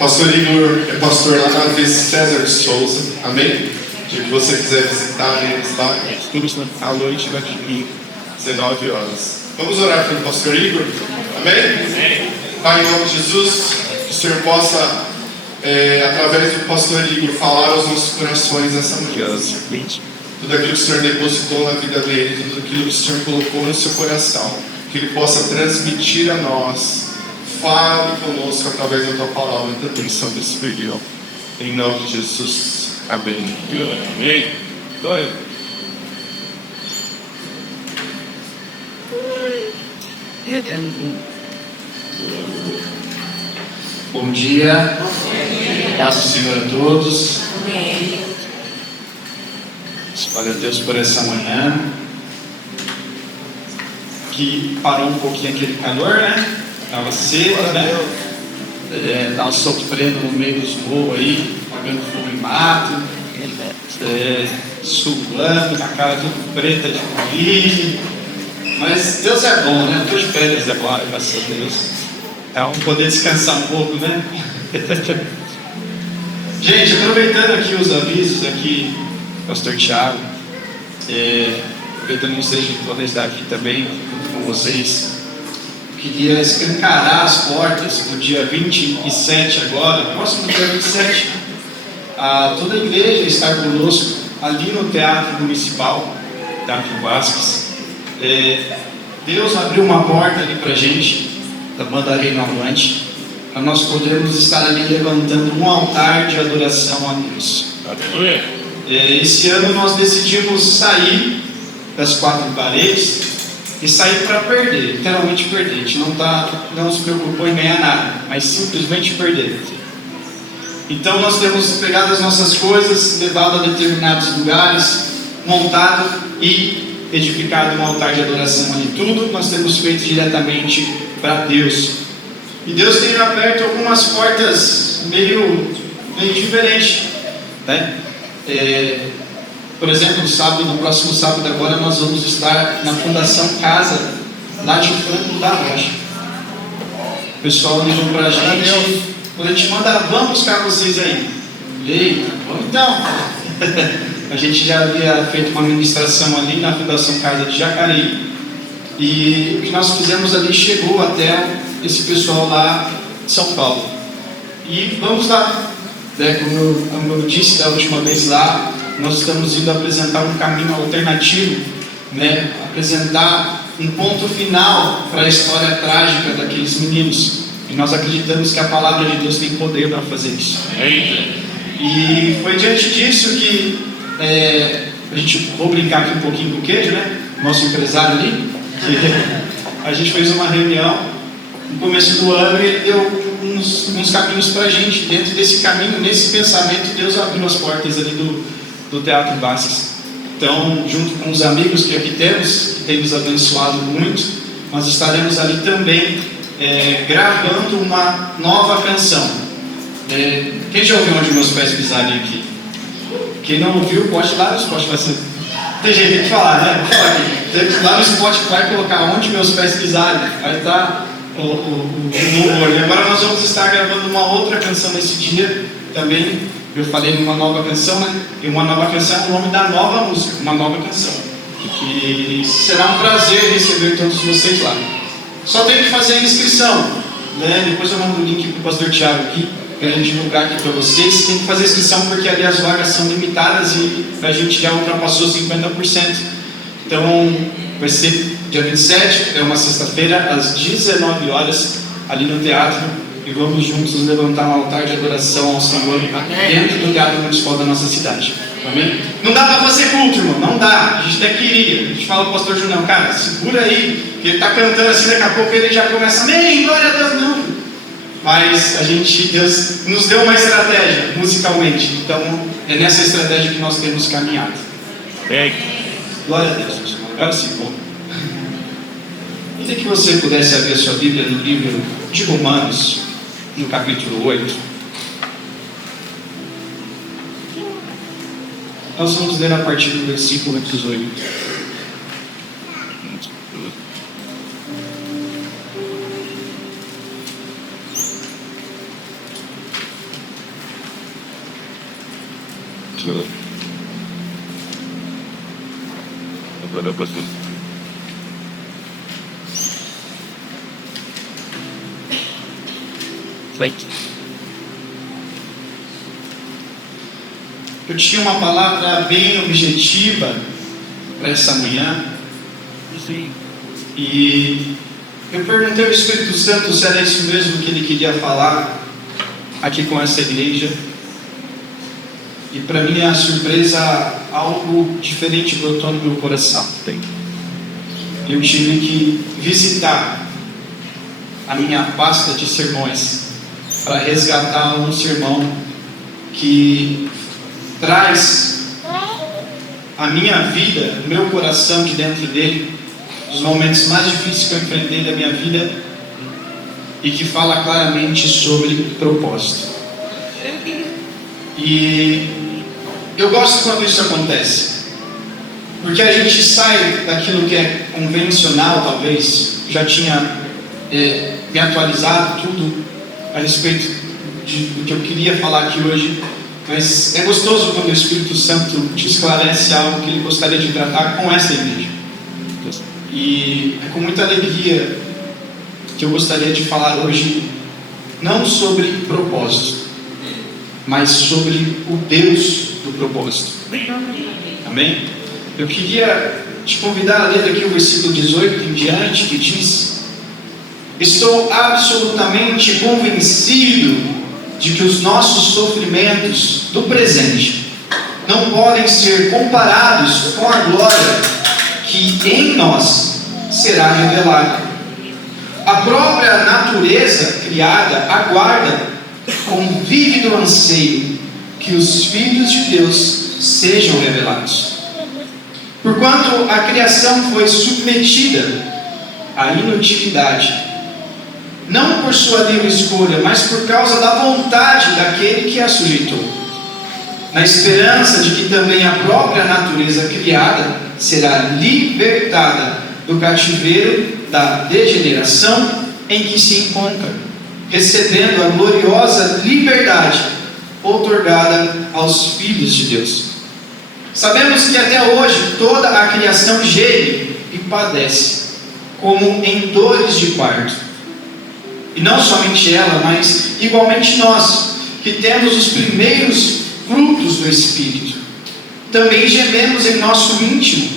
Pastor Igor é pastor lá na vez César de Souza, amém? Se você quiser visitar eles lá, Estamos à noite daqui, 19 horas. Vamos orar pelo pastor Igor, amém? Pai, em nome de Jesus, que o Senhor possa, através do pastor Igor, falar aos nossos corações essa manhã. Tudo aquilo que o Senhor depositou na vida dele, tudo aquilo que o Senhor colocou no seu coração, que ele possa transmitir a nós. Fale conosco através da tua palavra, da atenção desse período. Em nome de Jesus. Amém. Amém. Glória. Bom dia. Paz do Senhor a todos. Glória a Deus por essa manhã. Que parou um pouquinho aquele calor, né? Estava cedo, né? Estava sofrendo no meio dos morros aí, pagando fogo em mato, suando, a cara tudo preta de Covid. Mas Deus é bom, né? Estou de férias agora, graças a Deus. É um poder descansar um pouco, né? Gente, aproveitando aqui os avisos aqui, pastor Thiago, aproveitando que vocês podem estar aqui também com vocês. Queria escancarar as portas no dia 27 agora, próximo dia 27, toda a igreja estar conosco ali no Teatro Municipal, Teatro Vasques. Deus abriu uma porta ali para a gente, da Mandarina Avante, para nós podermos estar ali levantando um altar de adoração a Deus. Esse ano nós decidimos sair das quatro paredes e sair para perder, literalmente perder. A gente não se preocupou em ganhar nada, mas simplesmente perder. Então nós temos pegado as nossas coisas, levado a determinados lugares, montado e edificado um altar de adoração ali. Tudo nós temos feito diretamente para Deus. E Deus tem aberto algumas portas meio diferentes, né? Por exemplo, no próximo sábado agora nós vamos estar na Fundação Casa, lá de Franco da Rocha. O pessoal ligou para a gente, quando a gente manda, vamos buscar vocês aí. Eita, vamos então. A gente já havia feito uma ministração ali na Fundação Casa de Jacareí. E o que nós fizemos ali chegou até esse pessoal lá de São Paulo. E vamos lá. Como eu disse da última vez lá, nós estamos indo apresentar um caminho alternativo, né? Apresentar um ponto final para a história trágica daqueles meninos. E nós acreditamos que a palavra de Deus tem poder para fazer isso. E foi diante disso que a gente, vou brincar aqui um pouquinho com o Queijo, né? Nosso empresário ali. A gente fez uma reunião no começo do ano e ele deu uns caminhos para a gente. Dentro desse caminho, nesse pensamento, Deus abriu as portas ali do Teatro Vasques. Então, junto com os amigos que aqui temos, que tem nos abençoado muito, nós estaremos ali também gravando uma nova canção. Quem já ouviu Onde Meus Pés Pisarem aqui? Quem não ouviu, pode ir lá no Spotify. Tem gente que tem que falar, né? Vou falar aqui. Tem que ir lá no Spotify colocar Onde Meus Pés Pisarem. Vai estar o louvor. E agora nós vamos estar gravando uma outra canção nesse dia também. Eu falei numa nova canção, né? E uma nova canção é o nome da nova música, uma nova canção. E será um prazer receber todos vocês lá. Só tem que fazer a inscrição, né? Depois eu mando o link para o pastor Thiago aqui, para a gente divulgar aqui para vocês. Tem que fazer a inscrição porque ali as vagas são limitadas e a gente já ultrapassou 50%. Então vai ser dia 27, é uma sexta-feira, às 19 horas, ali no teatro. E vamos juntos levantar um altar de adoração ao Senhor dentro do teatro municipal da nossa cidade. Amém? Não dá para fazer culto, irmão, não dá. A gente até queria. A gente fala para o pastor Junão, cara, segura aí, que ele está cantando assim, daqui a pouco ele já começa, amém, glória a Deus, não. Mas Deus nos deu uma estratégia musicalmente. Então é nessa estratégia que nós temos caminhado. Glória a Deus. Agora sim, bom. Queria que você pudesse abrir a sua Bíblia no livro de Romanos, no capítulo 8. Nós vamos ler a partir do versículo 18. Agora pastor. Vai. Eu tinha uma palavra bem objetiva para essa manhã. Sim. E eu perguntei ao Espírito Santo se era isso mesmo que ele queria falar aqui com essa igreja. E para minha surpresa, algo diferente brotou no meu coração. Eu tive que visitar a minha pasta de sermões para resgatar um sermão que traz a minha vida, o meu coração de dentro dele, os momentos mais difíceis que eu enfrentei da minha vida, e que fala claramente sobre propósito. E eu gosto quando isso acontece, porque a gente sai daquilo que é convencional, talvez. Já tinha me atualizado tudo a respeito do que eu queria falar aqui hoje, mas é gostoso quando o Espírito Santo te esclarece algo que ele gostaria de tratar com essa igreja. E é com muita alegria que eu gostaria de falar hoje, não sobre propósito, mas sobre o Deus do propósito. Amém? Eu queria te convidar a ler aqui o versículo 18 em diante, que diz: estou absolutamente convencido de que os nossos sofrimentos do presente não podem ser comparados com a glória que em nós será revelada. A própria natureza criada aguarda com vívido anseio que os filhos de Deus sejam revelados. Porquanto a criação foi submetida à inutilidade, não por sua livre escolha, mas por causa da vontade daquele que a sujeitou, na esperança de que também a própria natureza criada será libertada do cativeiro da degeneração em que se encontra, recebendo a gloriosa liberdade outorgada aos filhos de Deus. Sabemos que até hoje toda a criação geme e padece, como em dores de parto. E não somente ela, mas igualmente nós, que temos os primeiros frutos do Espírito, também gememos em nosso íntimo,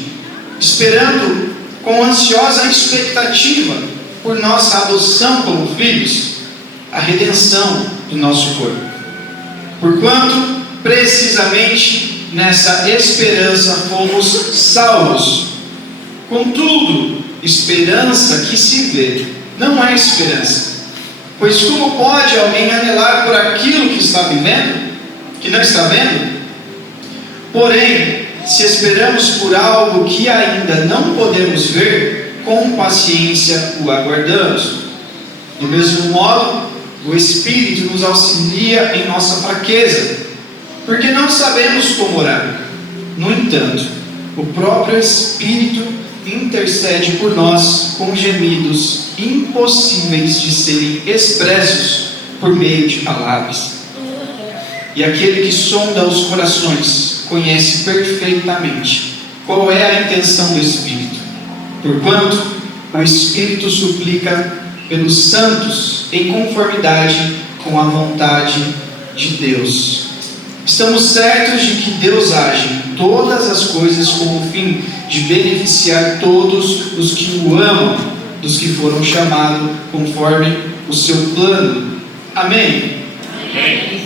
esperando com ansiosa expectativa por nossa adoção como filhos, a redenção do nosso corpo. Porquanto, precisamente nessa esperança fomos salvos. Contudo, esperança que se vê não é esperança. Pois como pode alguém anelar por aquilo que está vivendo, que não está vendo? Porém, se esperamos por algo que ainda não podemos ver, com paciência o aguardamos. Do mesmo modo, o Espírito nos auxilia em nossa fraqueza, porque não sabemos como orar. No entanto, o próprio Espírito intercede por nós com gemidos impossíveis de serem expressos por meio de palavras. E aquele que sonda os corações conhece perfeitamente qual é a intenção do Espírito, porquanto o Espírito suplica pelos santos em conformidade com a vontade de Deus. Estamos certos de que Deus age em todas as coisas com o fim de beneficiar todos os que o amam, dos que foram chamados conforme o seu plano. Amém? Amém.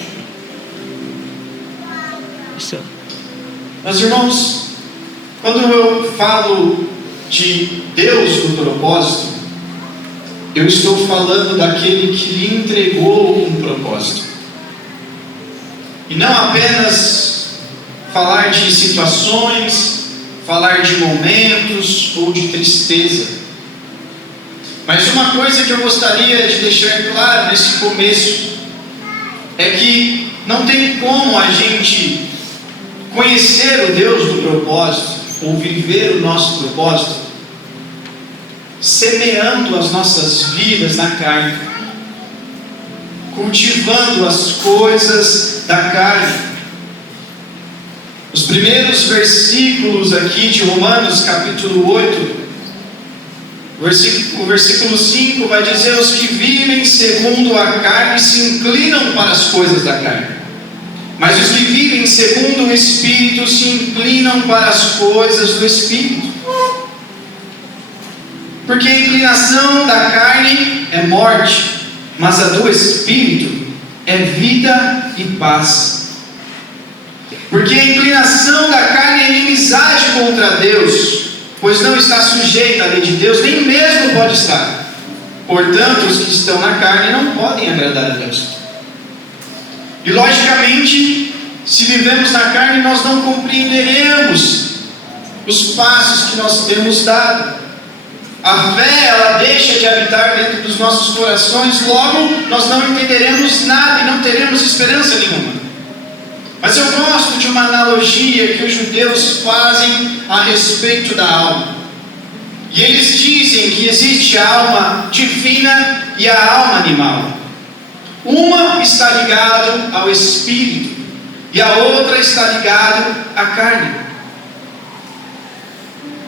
Meus irmãos, quando eu falo de Deus do propósito, eu estou falando daquele que lhe entregou um propósito. E não apenas falar de situações, falar de momentos ou de tristeza. Mas uma coisa que eu gostaria de deixar claro nesse começo é que não tem como a gente conhecer o Deus do propósito ou viver o nosso propósito semeando as nossas vidas na carne, cultivando as coisas da carne. primeiros versículos aqui de Romanos, capítulo 8, o versículo 5 vai dizer: os que vivem segundo a carne se inclinam para as coisas da carne, mas os que vivem segundo o Espírito se inclinam para as coisas do Espírito. Porque a inclinação da carne é morte, mas a do Espírito é vida e paz. Porque a inclinação da carne é inimizade contra Deus, pois não está sujeita à lei de Deus, nem mesmo pode estar. Portanto, os que estão na carne não podem agradar a Deus. E logicamente, se vivemos na carne, nós não compreenderemos os passos que nós temos dado. A fé, ela deixa de habitar dentro dos nossos corações, logo nós não entenderemos nada e não teremos esperança nenhuma. Mas eu gosto de uma analogia que os judeus fazem a respeito da alma. E eles dizem que existe a alma divina e a alma animal. Uma está ligada ao espírito e a outra está ligada à carne.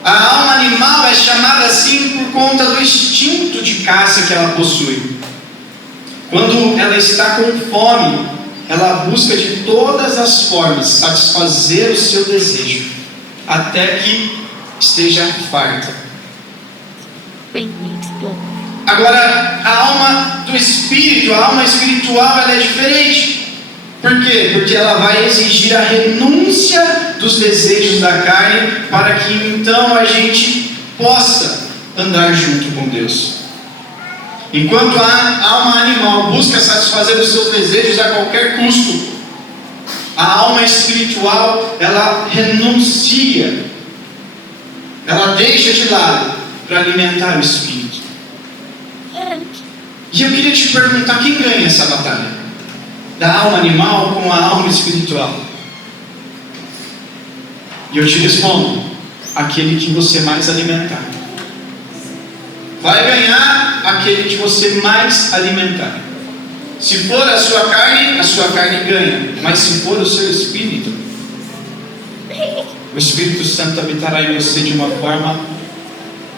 A alma animal é chamada assim por conta do instinto de caça que ela possui. Quando ela está com fome, ela busca de todas as formas satisfazer o seu desejo, até que esteja farta. Agora, a alma do espírito, a alma espiritual, ela é diferente. Por quê? Porque ela vai exigir a renúncia dos desejos da carne, para que então a gente possa andar junto com Deus. Enquanto a alma animal busca satisfazer os seus desejos a qualquer custo, a alma espiritual, ela renuncia, ela deixa de lado para alimentar o espírito. E eu queria te perguntar, quem ganha essa batalha? Da alma animal com a alma espiritual? E eu te respondo: aquele que você mais alimentar. Vai ganhar aquele que você mais alimentar. Se for a sua carne ganha. Mas se for o seu espírito, o Espírito Santo habitará em você de uma forma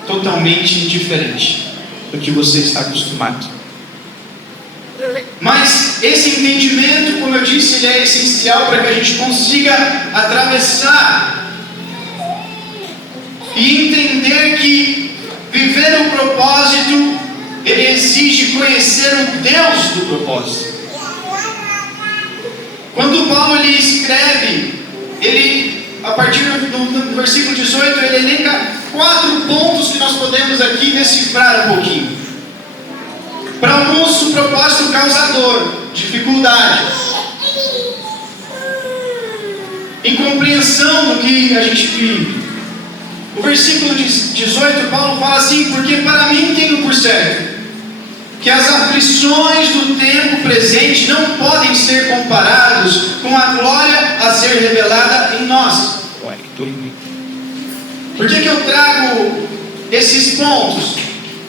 totalmente diferente do que você está acostumado. Mas esse entendimento, como eu disse, ele é essencial para que a gente consiga atravessar e entender que viver o propósito, ele exige conhecer o Deus do propósito. Quando Paulo ele escreve, ele, a partir do versículo 18, ele elenca 4 pontos que nós podemos aqui decifrar um pouquinho. Para alguns, o propósito causador, dificuldade, incompreensão do que a gente vive. O versículo 18, Paulo fala assim: porque para mim tenho por certo que as aflições do tempo presente não podem ser comparados com a glória a ser revelada em nós. Por que eu trago esses pontos?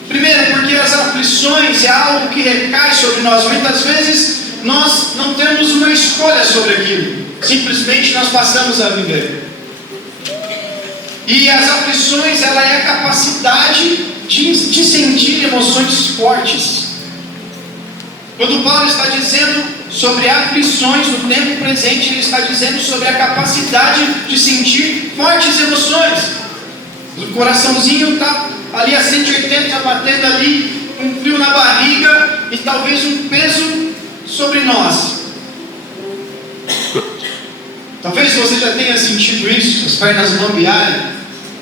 Primeiro, porque as aflições é algo que recai sobre nós. Muitas vezes nós não temos uma escolha sobre aquilo, simplesmente nós passamos a viver. E as aflições, ela é a capacidade de sentir emoções fortes. Quando Paulo está dizendo sobre aflições no tempo presente, ele está dizendo sobre a capacidade de sentir fortes emoções. O coraçãozinho está ali a 180, batendo ali, um frio na barriga e talvez um peso sobre nós. Talvez você já tenha sentido isso, as pernas bambearem,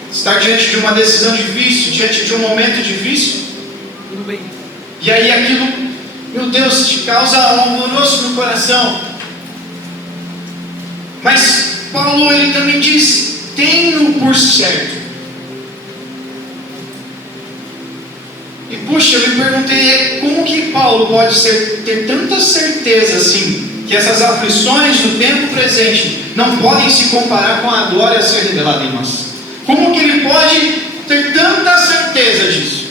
estar diante de uma decisão difícil, diante de um momento difícil. Tudo bem. E aí aquilo, meu Deus, te causa um alvoroço no coração. Mas Paulo, ele também diz: tenho por certo. E puxa, eu me perguntei, como que Paulo pode ter tanta certeza assim, que essas aflições do tempo presente não podem se comparar com a glória a ser revelada em nós? Como que ele pode ter tanta certeza disso?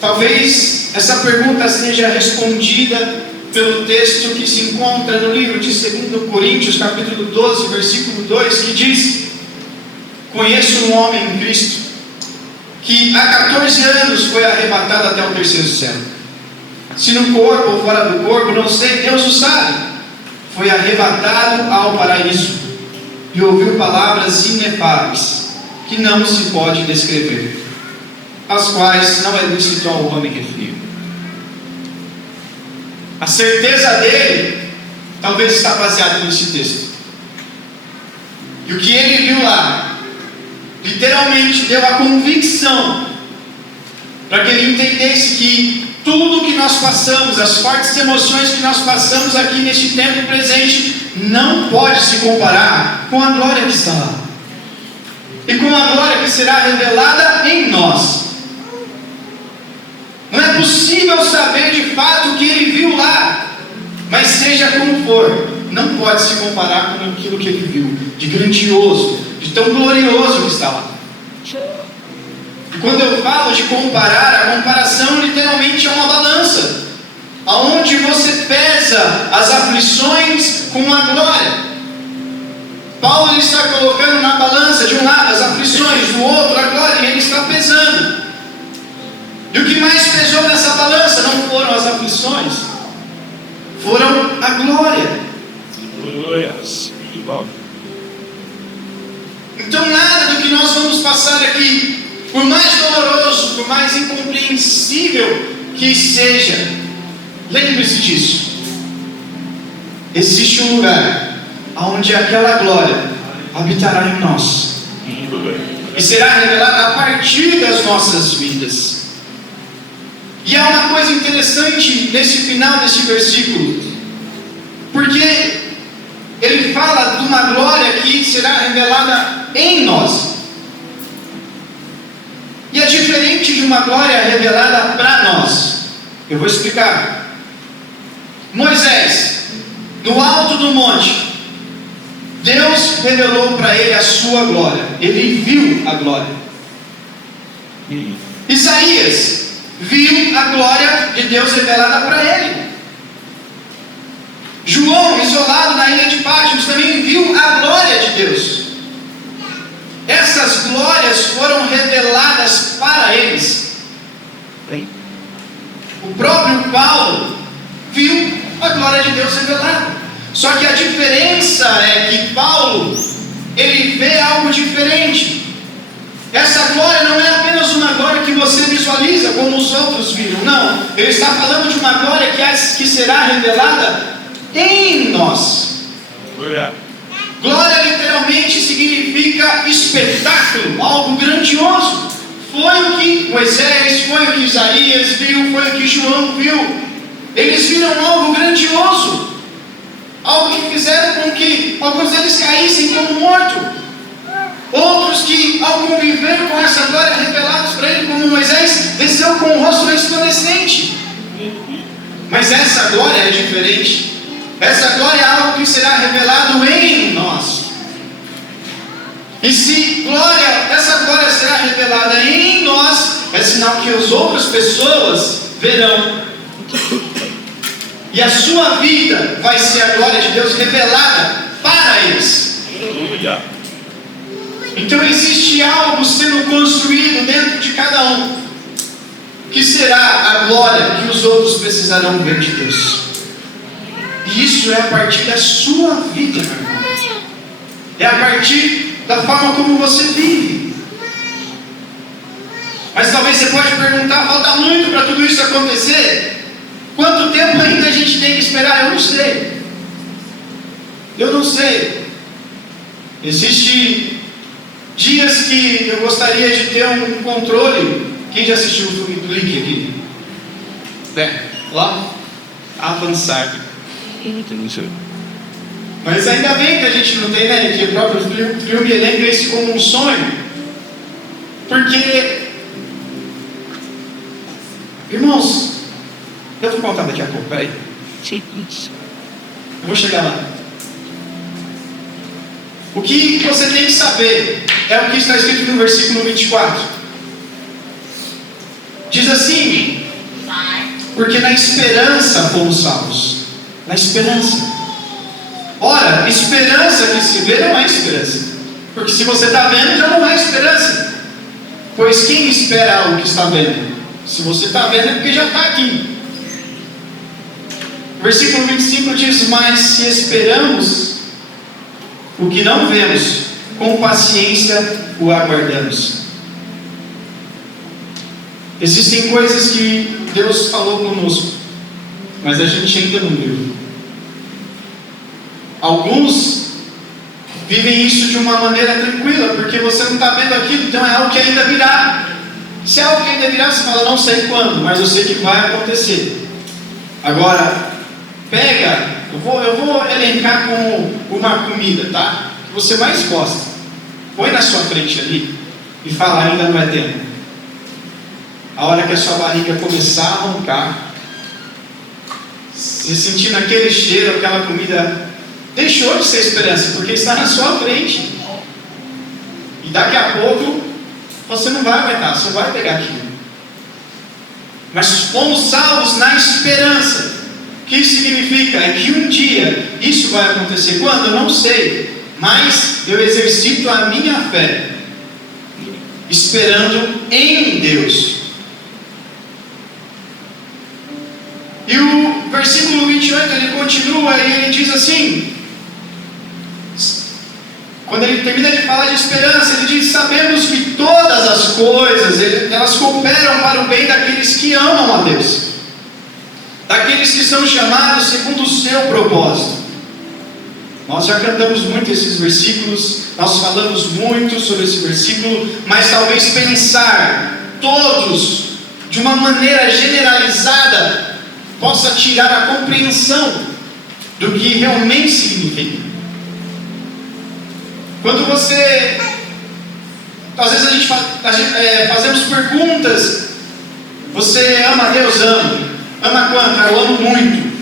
Talvez essa pergunta seja respondida pelo texto que se encontra no livro de 2 Coríntios, capítulo 12, versículo 2, que diz: conheço um homem em Cristo que há 14 anos foi arrebatado até o terceiro céu. Se no corpo ou fora do corpo, não sei, Deus o sabe. Foi arrebatado ao paraíso e ouviu palavras inefáveis que não se pode descrever, as quais não é lícito ao homem referir. A certeza dele talvez está baseada nesse texto. E o que ele viu lá, literalmente deu a convicção para que ele entendesse que tudo que nós passamos, as fortes emoções que nós passamos aqui neste tempo presente, não pode se comparar com a glória que está lá, e com a glória que será revelada em nós. Não é possível saber de fato o que ele viu lá, mas seja como for, não pode se comparar com aquilo que ele viu, de grandioso, de tão glorioso que está lá. E quando eu falo de comparar, a comparação literalmente é uma balança, aonde você pesa as aflições com a glória. Paulo está colocando na balança, de um lado as aflições, do outro a glória, e ele está pesando. E o que mais pesou nessa balança não foram as aflições, foram a glória. Então nada do que nós vamos passar aqui, por mais doloroso, por mais incompreensível que seja, lembre-se disso. Existe um lugar onde aquela glória habitará em nós e será revelada a partir das nossas vidas. E há uma coisa interessante nesse final desse versículo, porque ele fala de uma glória que será revelada em nós. E é diferente de uma glória revelada para nós. Eu vou explicar. Moisés, no alto do monte, Deus revelou para ele a sua glória. Ele viu a glória. Isaías viu a glória de Deus revelada para ele. João, isolado na ilha de Patmos, também viu a glória de Deus. Essas glórias foram reveladas para eles. O próprio Paulo viu a glória de Deus revelada. Só que a diferença é que Paulo, ele vê algo diferente. Essa glória não é apenas uma glória que você visualiza como os outros viram. Não, ele está falando de uma glória que será revelada em nós. Glória literalmente significa espetáculo, algo grandioso. Foi o que Moisés, foi o que Isaías viu, foi o que João viu. Eles viram algo grandioso, algo que fizeram com que alguns deles caíssem como mortos. Outros que, ao conviver com essa glória revelados para ele, como Moisés, desceu com o rosto resplandecente. Mas essa glória é diferente. Essa glória é algo que será revelado em nós. E se essa glória será revelada em nós, é sinal que as outras pessoas verão. E a sua vida vai ser a glória de Deus revelada para eles. Então existe algo sendo construído dentro de cada um, que será a glória que os outros precisarão ver de Deus. E isso é a partir da sua vida, meu irmão. É a partir da forma como você vive. Mas talvez você pode perguntar: falta muito para tudo isso acontecer? Quanto tempo ainda a gente tem que esperar? Eu não sei. Eu não sei. Existem dias que eu gostaria de ter um controle. Quem já assistiu o filme Clique aqui? Lá? Avançar. Mas ainda bem que a gente não tem, né? Que o próprio filme lembra isso como um sonho. Porque, irmãos, eu vou contar daqui a pouco, peraí. Eu vou chegar lá. O que você tem que saber é o que está escrito no versículo 24. Diz assim: porque na esperança fomos salvos. Na esperança. Ora, esperança que se vê não é esperança. Porque se você está vendo, já não é esperança. Pois quem espera algo que está vendo? Se você está vendo é porque já está aqui. Versículo 25 diz: mas se esperamos o que não vemos, com paciência o aguardamos. Existem coisas que Deus falou conosco, mas a gente ainda não viu. Alguns vivem isso de uma maneira tranquila, porque você não está vendo aquilo, então é algo que ainda virá. Se é algo que ainda virá, você fala: não sei quando, mas eu sei que vai acontecer. Agora, pega, eu vou elencar como uma comida, tá? Que você mais gosta. Põe na sua frente ali e fala: ainda não é tempo. A hora que a sua barriga começar a roncar, se sentir naquele cheiro, aquela comida deixou de ser esperança, porque está na sua frente. E daqui a pouco você não vai aguentar, você vai pegar aquilo. Mas fomos salvos na esperança. O que isso significa? É que um dia isso vai acontecer. Quando? Eu não sei. Mas eu exercito a minha fé, esperando em Deus. E o versículo 28, ele continua e ele diz assim, quando ele termina de falar de esperança, ele diz: sabemos que todas as coisas, elas cooperam para o bem daqueles que amam a Deus, daqueles que são chamados segundo o seu propósito. Nós já cantamos muito esses versículos, nós falamos muito sobre esse versículo, mas talvez pensar todos de uma maneira generalizada possa tirar a compreensão do que realmente significa. Quando você, às vezes a gente fazemos perguntas: você ama a Deus? Amo. Ama quanto? Eu amo muito.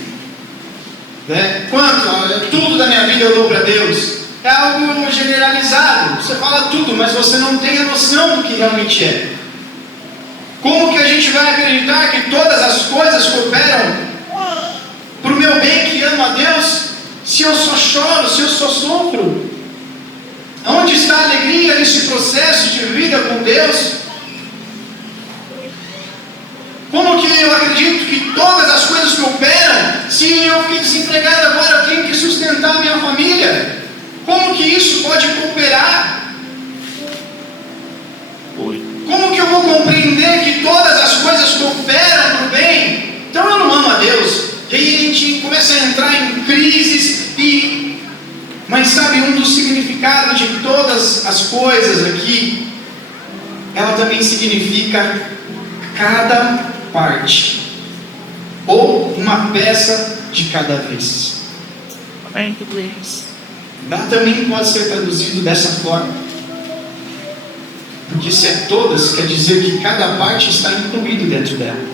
Né? Quanto? Tudo da minha vida eu dou para Deus. É algo generalizado. Você fala tudo, mas você não tem a noção do que realmente é. Como que a gente vai acreditar que todas as coisas cooperam para o meu bem que amo a Deus, se eu só choro, se eu só sofro? Onde está a alegria nesse processo de vida com Deus? Como que eu acredito que todas as coisas cooperam, se eu fiquei desempregado agora, eu tenho que sustentar a minha família? Como que isso pode cooperar? Como que eu vou compreender que todas as coisas cooperam para o bem? Então eu não amo a Deus. E aí a gente começa a entrar em crises. Mas sabe, um dos significados de todas as coisas aqui, ela também significa cada parte, ou uma peça de cada vez. Também pode ser traduzido dessa forma. Porque se é todas, quer dizer que cada parte está incluído dentro dela.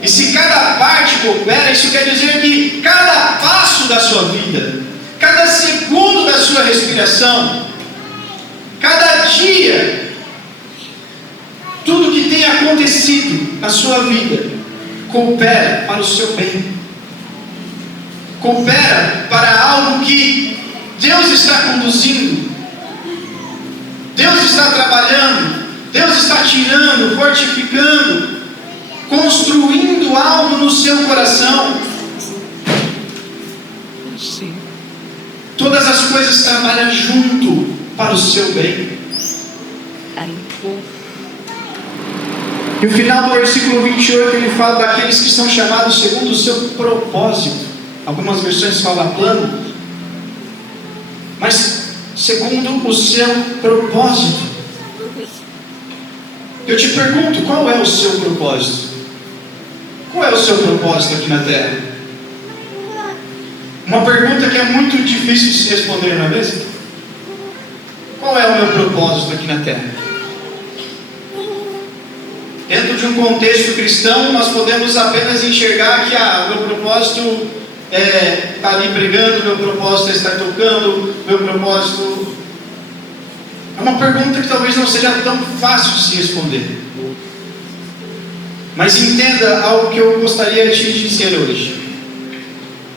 E se cada parte coopera, isso quer dizer que cada passo da sua vida, cada segundo da sua respiração, cada dia, tudo que tem acontecido na sua vida, coopera para o seu bem. Coopera para algo que Deus está conduzindo. Deus está trabalhando, Deus está tirando, fortificando, construindo algo no seu coração. Sim. Todas as coisas trabalham junto para o seu bem. E o final do versículo 28, ele fala daqueles que são chamados segundo o seu propósito. Algumas versões falam plano, mas segundo o seu propósito. Eu te pergunto, qual é o seu propósito? Qual é o seu propósito aqui na Terra? Uma pergunta que é muito difícil de se responder, não é mesmo? Qual é o meu propósito aqui na Terra? Dentro de um contexto cristão, nós podemos apenas enxergar que o meu propósito é estar ali pregando, meu propósito é estar tocando, meu propósito... É uma pergunta que talvez não seja tão fácil de se responder. Mas entenda algo que eu gostaria de te dizer hoje.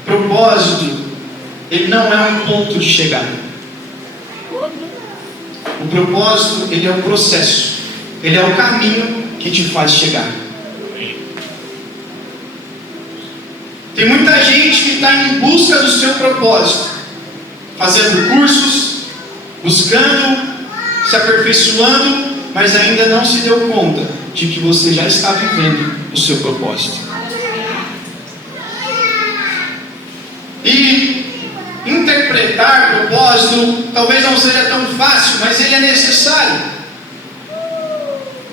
Propósito, ele não é um ponto de chegada. O propósito, ele é o processo. Ele é o caminho que te faz chegar. Tem muita gente que está em busca do seu propósito, fazendo cursos, buscando, se aperfeiçoando, mas ainda não se deu conta de que você já está vivendo o seu propósito. E interpretar propósito talvez não seja tão fácil, mas ele é necessário.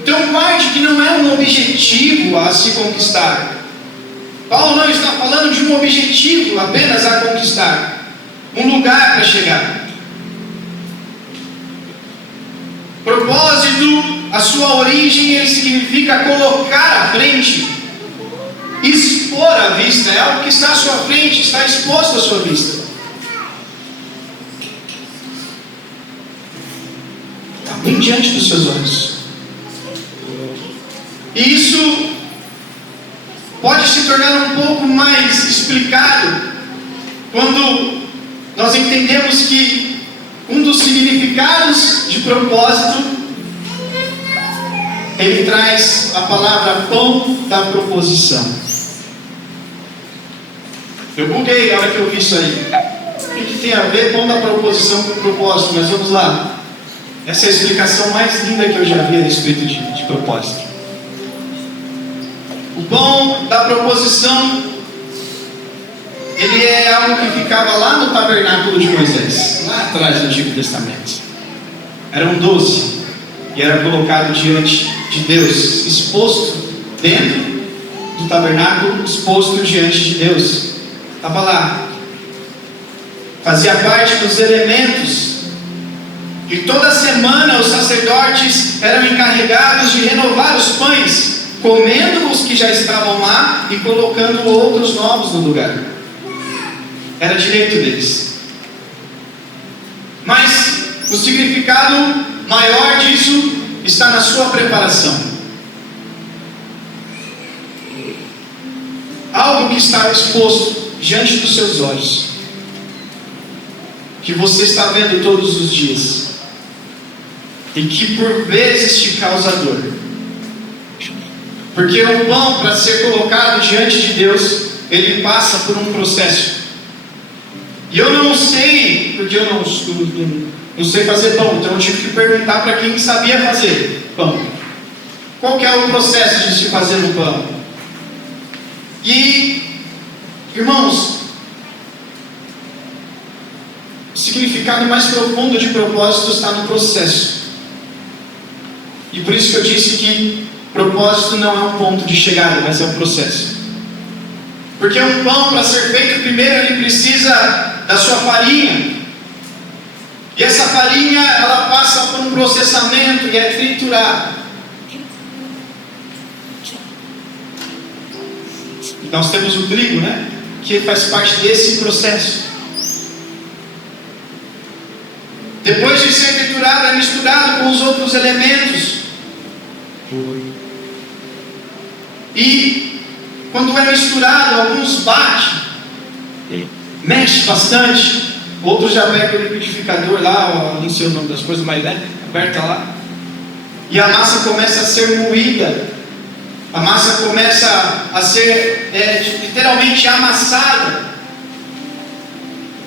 Então parte que não é um objetivo a se conquistar. Paulo não está falando de um objetivo apenas a conquistar, um lugar para chegar. Propósito, a sua origem, ele significa colocar à frente, expor à vista, é algo que está à sua frente, está exposto à sua vista. Está bem diante dos seus olhos. E isso pode se tornar um pouco mais explicado quando nós entendemos que um dos significados de propósito, ele traz a palavra pão da proposição. Eu buguei na hora que eu vi isso aí. O que tem a ver pão da proposição com propósito? Mas vamos lá. Essa é a explicação mais linda que eu já vi a respeito de propósito. O pão da proposição, ele é algo que ficava lá no tabernáculo de Moisés, lá atrás do Antigo Testamento. Era um doce e era colocado diante de Deus, exposto dentro do tabernáculo, exposto diante de Deus. Estava lá. Fazia parte dos elementos. E toda semana os sacerdotes eram encarregados de renovar os pães, comendo os que já estavam lá e colocando outros novos no lugar. Era direito deles. Mas o significado maior disso está na sua preparação. Algo que está exposto diante dos seus olhos, que você está vendo todos os dias, e que por vezes te causa dor. Porque o pão, para ser colocado diante de Deus, ele passa por um processo. E eu não sei, porque eu não sei fazer pão, então eu tive que perguntar para quem sabia fazer pão. Qual que é o processo de se fazer um pão? E, irmãos, o significado mais profundo de propósito está no processo. E por isso que eu disse que propósito não é um ponto de chegada, mas é um processo. Porque um pão, para ser feito, primeiro ele precisa da sua farinha. E essa farinha, ela passa por um processamento e é triturada. Nós temos o trigo, né? Que faz parte desse processo. Depois de ser triturado, é misturado com os outros elementos. E quando é misturado, alguns batem, mexe bastante, outros já pegam o liquidificador lá, eu não sei o nome das coisas, mas aperta lá, e a massa começa a ser moída, a massa começa a ser literalmente amassada.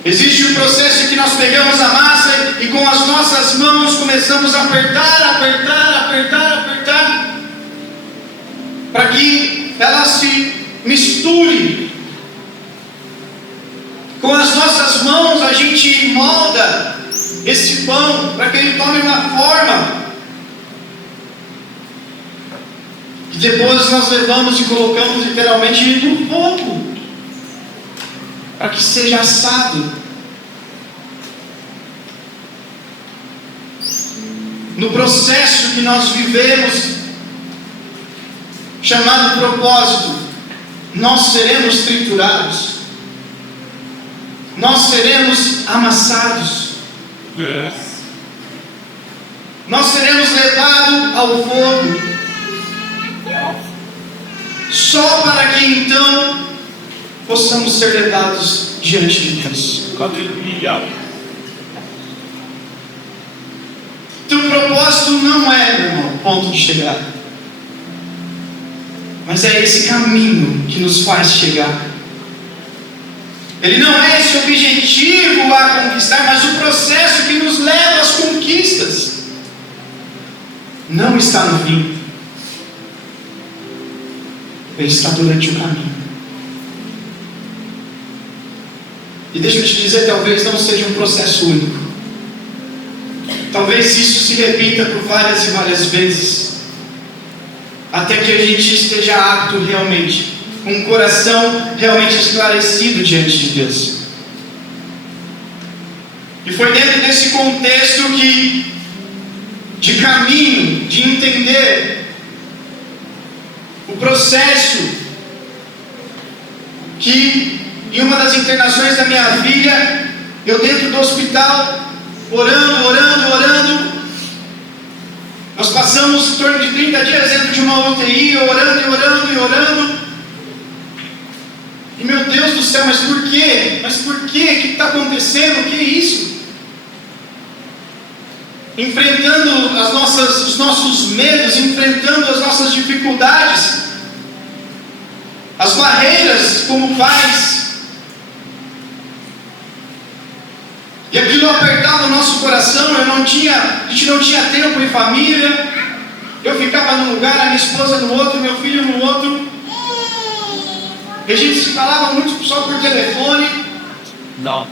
Existe um processo em que nós pegamos a massa e com as nossas mãos começamos a apertar, para que ela se misture. Com as nossas mãos a gente molda esse pão para que ele tome uma forma. E depois nós levamos e colocamos literalmente no fogo, para que seja assado. No processo que nós vivemos, chamado propósito, nós seremos triturados, nós seremos amassados, nós seremos levados ao fogo. só para que então possamos ser levados diante de Deus. Aleluia. Teu propósito não é, meu irmão, ponto de chegada, mas é esse caminho que nos faz chegar. Ele não é esse objetivo a conquistar, mas o processo que nos leva às conquistas. Não está no fim, ele está durante o caminho. E deixa eu te dizer, talvez não seja um processo único. Talvez isso se repita por várias e várias vezes, até que a gente esteja apto realmente, com um coração realmente esclarecido diante de Deus. E foi dentro desse contexto de caminho, de entender o processo, que em uma das internações da minha filha, eu dentro do hospital, orando, nós passamos em torno de 30 dias dentro de uma UTI, orando, e meu Deus do céu, mas por quê? O que está acontecendo? O que é isso? Enfrentando os nossos medos, enfrentando as nossas dificuldades, as barreiras como pais, e aquilo apertava o nosso coração. A gente não tinha tempo em família. Eu ficava num lugar, a minha esposa no outro, meu filho no outro, e a gente se falava muito só por telefone. Não.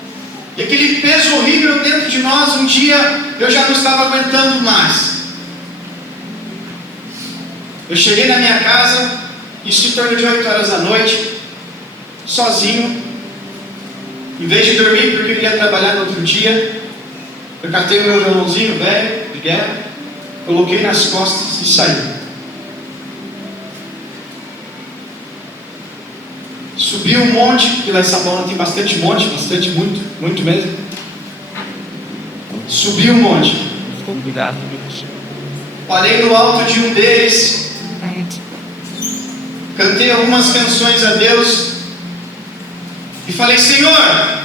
E aquele peso horrível dentro de nós. Um dia eu já não estava aguentando mais. Eu cheguei na minha casa, isso em torno de 8 horas da noite, sozinho. Em vez de dormir, porque eu ia trabalhar no outro dia, eu catei o meu violãozinho velho, de guerra, coloquei nas costas e saí. Subi um monte, porque lá em Sabona tem bastante monte, muito mesmo. Subi um monte. Cuidado. Parei no alto de um deles, cantei algumas canções a Deus e falei: Senhor,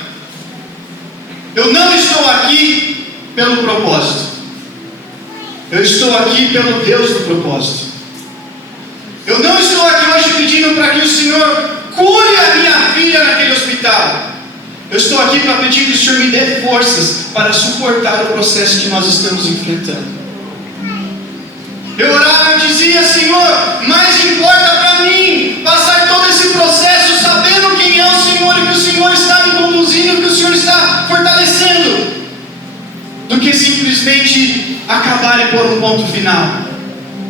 eu não estou aqui pelo propósito, eu estou aqui pelo Deus do propósito. Eu não estou aqui hoje pedindo para que o Senhor cure a minha filha naquele hospital. Eu estou aqui para pedir que o Senhor me dê forças para suportar o processo que nós estamos enfrentando. Eu orava e dizia: Senhor, mais importa para mim passar todo esse processo sabendo quem é o Senhor e que o Senhor está me conduzindo, que o Senhor está fortalecendo, do que simplesmente acabar e pôr um ponto final.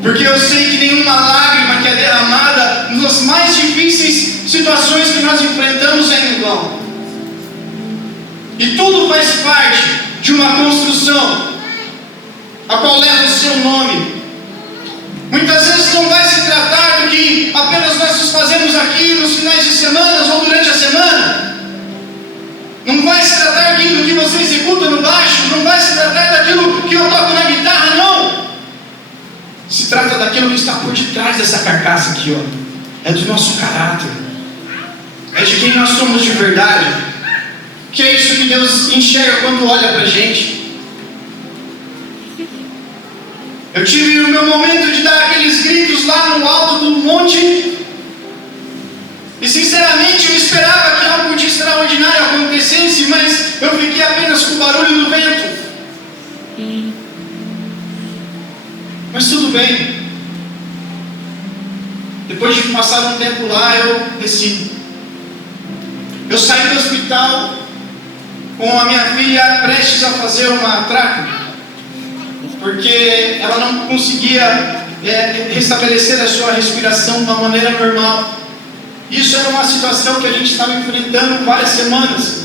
Porque eu sei que nenhuma lágrima que é derramada nas mais difíceis situações que nós enfrentamos é em vão. E tudo faz parte de uma construção, a qual leva o seu nome. Muitas vezes não vai se tratar do que apenas nós fazemos aqui nos finais de semana ou durante a semana. Não vai se tratar aqui do que você executa no baixo, não vai se tratar daquilo que eu toco na guitarra, não. Se trata daquilo que está por detrás dessa carcaça aqui, ó. É do nosso caráter, é de quem nós somos de verdade, que é isso que Deus enxerga quando olha para a gente. Eu tive o meu momento de dar aqueles gritos lá no alto do monte, e sinceramente eu esperava que algo de extraordinário acontecesse, mas eu fiquei apenas com o barulho do vento. Mas tudo bem. Depois de passar um tempo lá, eu desci. Eu saí do hospital com a minha filha prestes a fazer uma traca, porque ela não conseguia restabelecer a sua respiração de uma maneira normal. Isso era uma situação que a gente estava enfrentando várias semanas.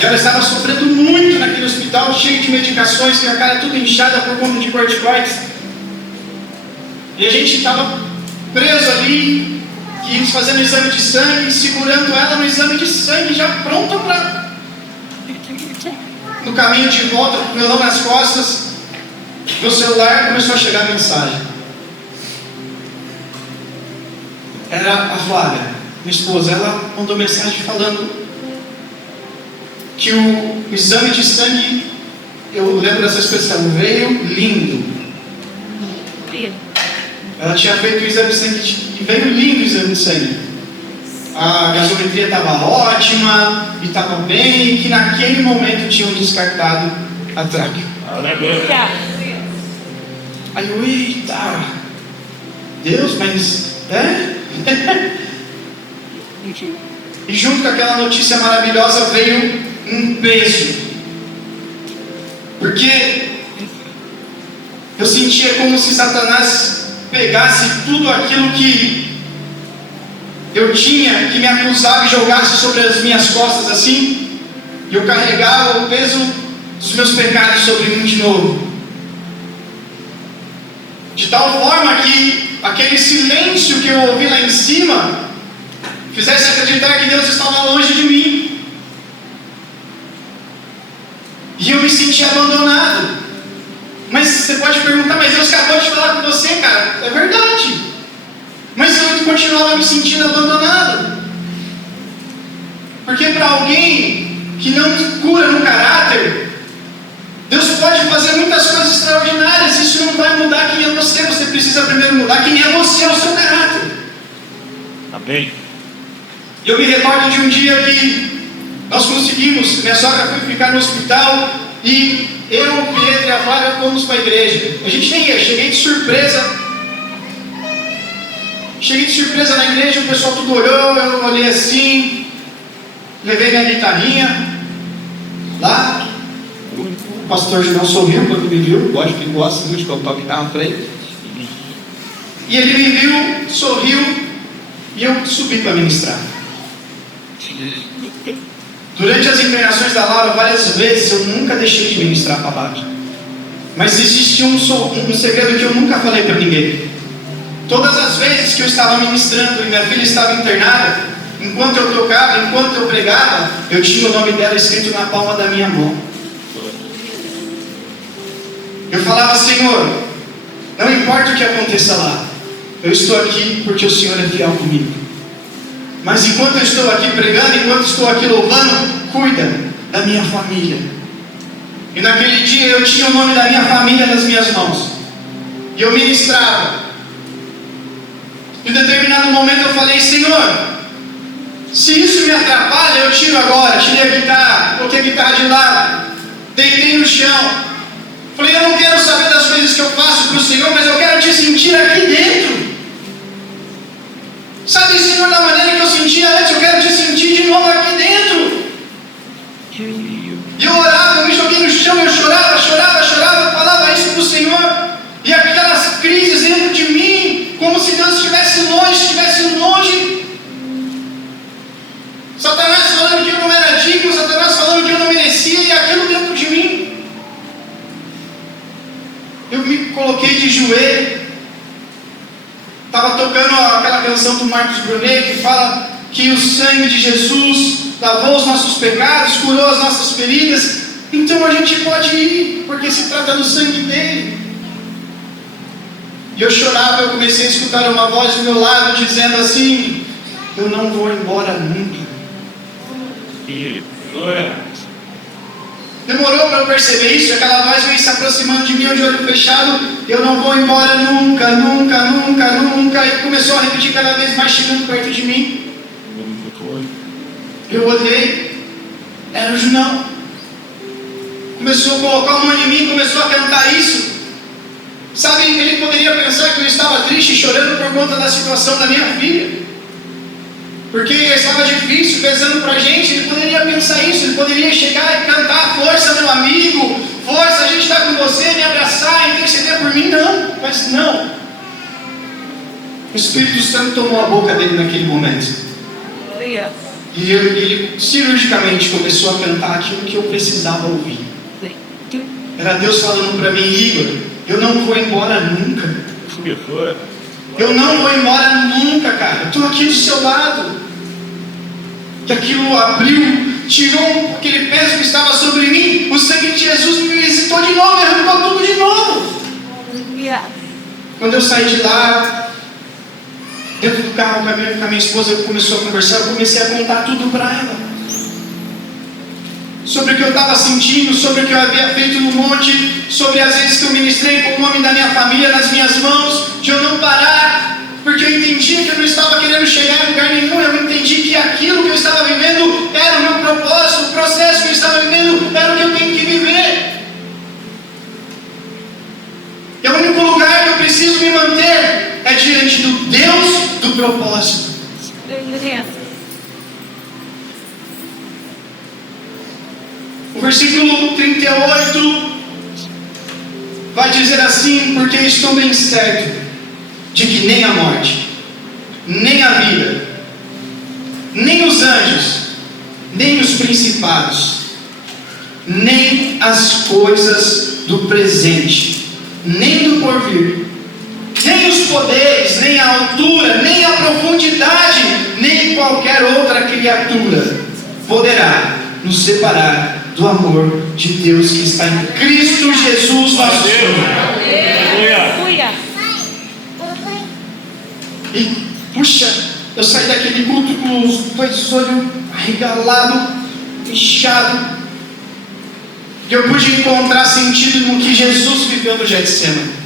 E ela estava sofrendo muito naquele hospital, cheio de medicações, com a cara toda inchada por conta de corticoides. E a gente estava preso ali, fazendo exame de sangue, segurando ela no exame de sangue, já pronta para... No caminho de volta, com o violão nas costas, meu celular começou a chegar a mensagem. era a Flávia, minha esposa. Ela mandou mensagem falando que o exame de sangue, eu lembro dessa expressão, veio lindo. Ela tinha feito o exame de sangue e veio lindo o exame de sangue. A gasometria estava ótima e estava bem, e que naquele momento tinham descartado a tráqueo. Aí eu, eita, Deus, mas E junto com aquela notícia maravilhosa veio um peso, porque eu sentia como se Satanás pegasse tudo aquilo que eu tinha, que me acusava, e jogasse sobre as minhas costas assim, e eu carregava o peso dos meus pecados sobre mim de novo, de tal forma que aquele silêncio que eu ouvi lá em cima fizesse acreditar que Deus estava longe de mim, e eu me sentia abandonado. Mas você pode perguntar, mas Deus acabou de falar com você, cara. É verdade, mas eu continuava me sentindo abandonado, porque para alguém que não cura no caráter, Deus pode fazer muitas coisas extraordinárias. Isso não vai mudar quem é você. Você precisa primeiro mudar quem é você, o seu caráter. Amém. Eu me recordo de um dia que nós conseguimos, minha sogra foi ficar no hospital, e eu, o Pedro e a Flávia fomos para a igreja. A gente nem ia, cheguei de surpresa na igreja, o pessoal tudo olhou, eu olhei assim, levei minha guitarrinha lá. O pastor não sorriu quando me viu, lógico que ele gosta muito de cantar guitarra na frente. E ele me viu, sorriu, e eu subi para ministrar. Durante as internações da Laura, várias vezes eu nunca deixei de ministrar a palavra, mas existia um segredo que eu nunca falei para ninguém. Todas as vezes que eu estava ministrando e minha filha estava internada, enquanto eu tocava, enquanto eu pregava, eu tinha o nome dela escrito na palma da minha mão. Eu falava: Senhor, não importa o que aconteça lá, eu estou aqui porque o Senhor é fiel comigo. Mas enquanto eu estou aqui pregando, enquanto estou aqui louvando, cuida da minha família. E naquele dia eu tinha o nome da minha família nas minhas mãos, e eu ministrava. Em determinado momento eu falei: Senhor, se isso me atrapalha, eu tiro agora. Tirei a guitarra, coloquei a guitarra de lado, deitei no chão. Falei: eu não quero saber das coisas que eu faço para o Senhor, mas eu quero te sentir aqui dentro. Sabe, Senhor, da maneira que eu sentia antes, eu quero te sentir de novo aqui dentro. E eu orava, eu me joguei no chão, eu chorava, falava isso para o Senhor. E aquelas crises dentro de mim, como se Deus estivesse longe. Satanás falando que eu não era digno, Satanás falando que eu não merecia, e aquilo dentro de mim. Eu me coloquei de joelho. Estava tocando aquela canção do Marcos Brunet, que fala que o sangue de Jesus lavou os nossos pecados, curou as nossas feridas. Então a gente pode ir, porque se trata do sangue dele. E eu chorava, eu comecei a escutar uma voz do meu lado dizendo assim: eu não vou embora nunca. Demorou para eu perceber isso. Aquela voz veio se aproximando de mim, eu de olho fechado: eu não vou embora nunca. E começou a repetir cada vez mais, chegando perto de mim. Eu olhei, era o Junão. Começou a colocar a mão em mim, começou a cantar isso. Sabe, ele poderia pensar que eu estava triste, chorando por conta da situação da minha filha, porque estava difícil, pesando para a gente. Ele poderia pensar isso, ele poderia chegar e cantar: força, meu amigo, força, a gente está com você, me abraçar, interceder por mim. Não, mas não. O Espírito Santo tomou a boca dele naquele momento. E ele cirurgicamente começou a cantar aquilo que eu precisava ouvir. Era Deus falando para mim: Igor, eu não vou embora nunca. Eu não vou embora nunca, cara. Eu estou aqui do seu lado. E aquilo abriu, tirou aquele peso que estava sobre mim. O sangue de Jesus me visitou de novo, me arrancou tudo de novo. Quando eu saí de lá, Dentro do carro com a minha esposa, começou a conversar, eu comecei a contar tudo para ela. Sobre o que eu estava sentindo, sobre o que eu havia feito no monte, sobre as vezes que eu ministrei com o nome da minha família nas minhas mãos, de eu não parar, porque eu entendi que eu não estava querendo chegar em lugar nenhum, eu entendi que aquilo que eu estava vivendo era o meu propósito, o processo que eu estava vivendo era o que eu tenho que viver. E o único lugar que eu preciso me manter é diante do Deus do propósito. O versículo 38 vai dizer assim: porque estou bem certo de que nem a morte, nem a vida, nem os anjos, nem os principados, nem as coisas do presente, nem do porvir, nem os poderes, nem a altura, nem a profundidade, nem qualquer outra criatura poderá nos separar do amor de Deus que está em Cristo Jesus nosso Senhor. E puxa, eu saí daquele culto com os dois olhos arregalados, inchados, e eu pude encontrar sentido no que Jesus viveu no Getsemane.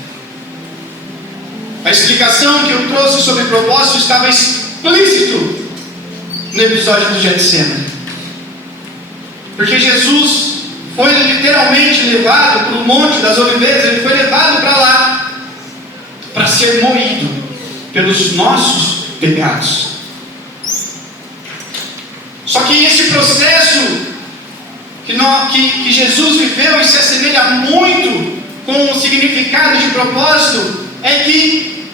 A explicação que eu trouxe sobre propósito estava explícito no episódio do Getsemane. Porque Jesus foi literalmente levado para o Monte das Oliveiras, ele foi levado para lá para ser moído pelos nossos pecados. Só que esse processo que Jesus viveu e se assemelha muito com o significado de propósito é que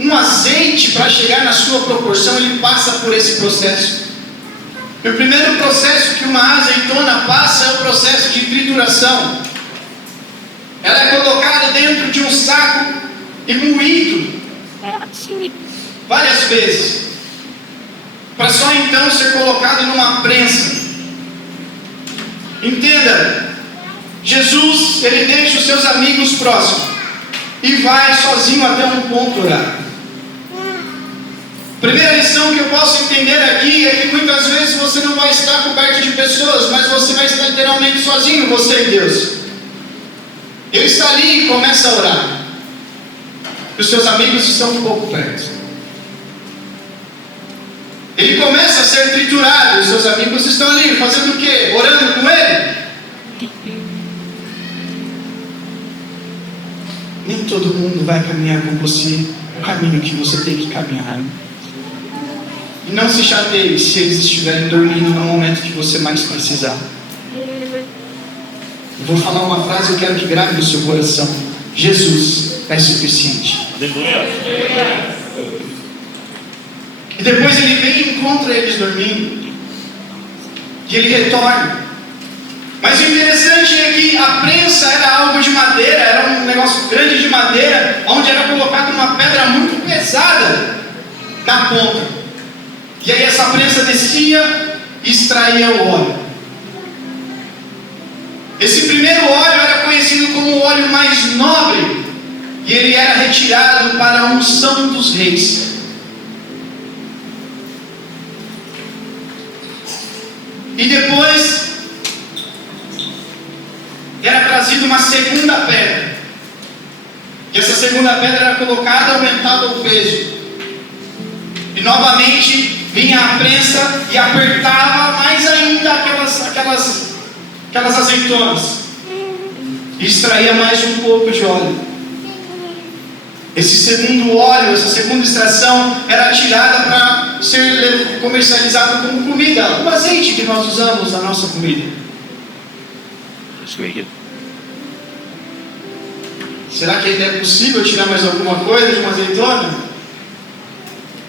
um azeite, para chegar na sua proporção, ele passa por esse processo. E o primeiro processo que uma azeitona passa é o processo de trituração. Ela é colocada dentro de um saco e moído várias vezes, para só então ser colocado numa prensa. Entenda, Jesus, ele deixa os seus amigos próximos e vai sozinho até um ponto orar. Primeira lição que eu posso entender aqui é que muitas vezes você não vai estar coberto de pessoas, mas você vai estar literalmente sozinho, você e Deus. Ele está ali e começa a orar. E os seus amigos estão um pouco perto. Ele começa a ser triturado, e os seus amigos estão ali, fazendo o quê? Orando com ele? Nem todo mundo vai caminhar com você o caminho que você tem que caminhar. E não se chateie se eles estiverem dormindo no momento que você mais precisar. Eu vou falar uma frase e eu quero que grave no seu coração: Jesus é suficiente. E depois ele vem e encontra eles dormindo. E ele retorna. Mas o interessante é que a prensa era algo de madeira, era um negócio grande de madeira, onde era colocada uma pedra muito pesada na ponta. E aí essa prensa descia e extraía o óleo. Esse primeiro óleo era conhecido como o óleo mais nobre, e ele era retirado para a unção dos reis. E depois era trazida uma segunda pedra. E essa segunda pedra era colocada, aumentava o peso. E novamente vinha a prensa e apertava mais ainda aquelas azeitonas. E extraía mais um pouco de óleo. Esse segundo óleo, essa segunda extração era tirada para ser comercializado como comida. O azeite que nós usamos na nossa comida. Será que ainda é possível tirar mais alguma coisa de uma azeitona?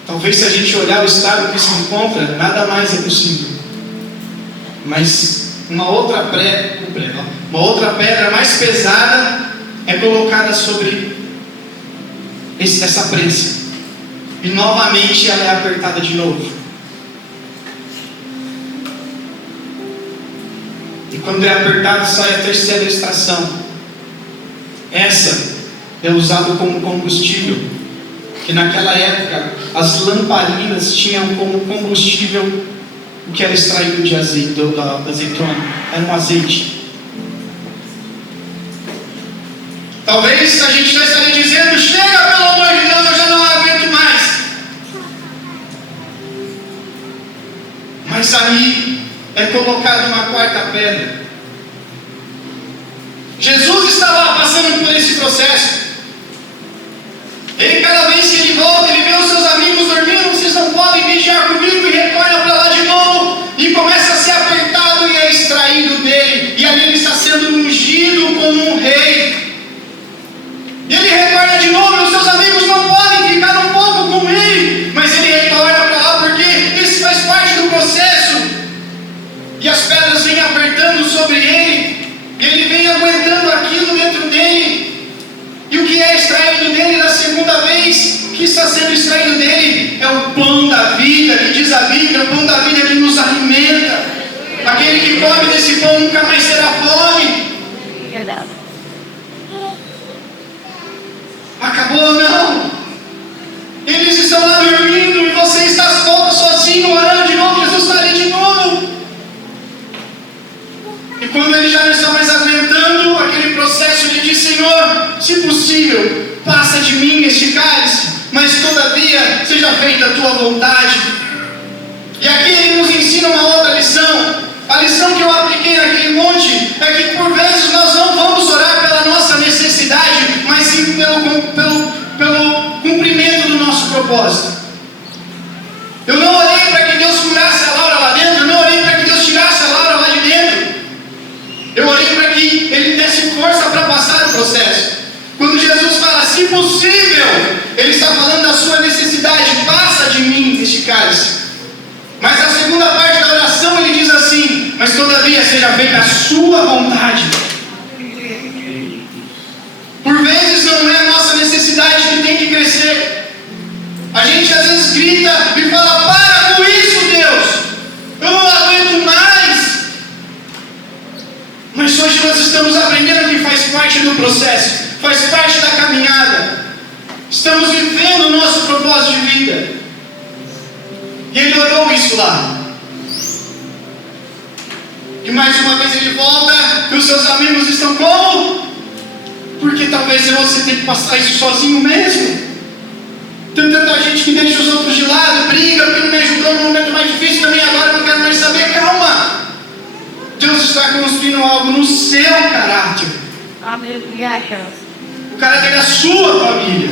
Talvez, se a gente olhar o estado que se encontra, nada mais é possível. Mas uma outra pedra mais pesada é colocada sobre essa prensa. E novamente ela é apertada de novo. E quando é apertada, sai a terceira extração. Essa é usada como combustível, E naquela época, as lamparinas tinham como combustível o que era extraído de azeite, da azeitona. Era um azeite. Talvez a gente já estaria dizendo: chega, pelo amor de Deus, eu já não aguento mais. Mas aí é colocada uma quarta pedra. Jesus está lá passando por esse processo. Ele, cada vez que ele volta, ele vê os seus amigos dormindo: vocês não podem vigiar comigo, e retorna para lá de novo, e começa a ser apertado e é extraído dele, e ali ele está sendo ungido como um rei. E ele retorna de novo, e os seus amigos não podem ficar um pouco com ele, mas ele retorna para lá porque isso faz parte do processo. E as pedras vêm apertando sobre ele, e ele vem aguentando aquilo dentro dele. E o que é extraído dele na segunda vez que está sendo extraído dele é o pão da vida, que diz a Bíblia, o pão da vida que nos alimenta. Aquele que come desse pão nunca mais terá fome. Acabou? Não. Eles estão lá dormindo e você está volta sozinho, orando de novo. Jesus está ali de novo. E quando ele já não está mais aguentando aquele processo, ele diz: Senhor, se possível, passa de mim este cálice, mas todavia seja feita a tua vontade. E aqui ele nos ensina uma outra lição. A lição que eu apliquei naquele monte é que por vezes nós não vamos orar pela nossa necessidade, mas sim pelo cumprimento do nosso propósito. Eu não orei para que Deus curasse a Laura lá dentro, eu não orei para que Deus tirasse a Laura lá de dentro. Eu orei para que Ele desse força para passar o processo. Quando Jesus fala, se possível, Ele está falando da sua necessidade: passa de mim este cálice. Mas na segunda parte da oração ele diz assim: mas todavia seja feita a sua vontade. Por vezes não é a nossa necessidade que tem que crescer. A gente às vezes grita e fala: para com isso, Deus, eu não aguento mais. Mas hoje nós estamos aprendendo que faz parte do processo, faz parte da caminhada. Estamos vivendo o nosso propósito de vida. E ele orou isso lá. E mais uma vez ele volta, e os seus amigos estão como? Porque talvez você tenha que passar isso sozinho mesmo. Tem tanta gente que deixa os outros de lado, briga porque não me ajudou no momento mais difícil também, agora eu não quero mais saber. Calma! Deus está construindo algo no seu caráter. O caráter da sua família.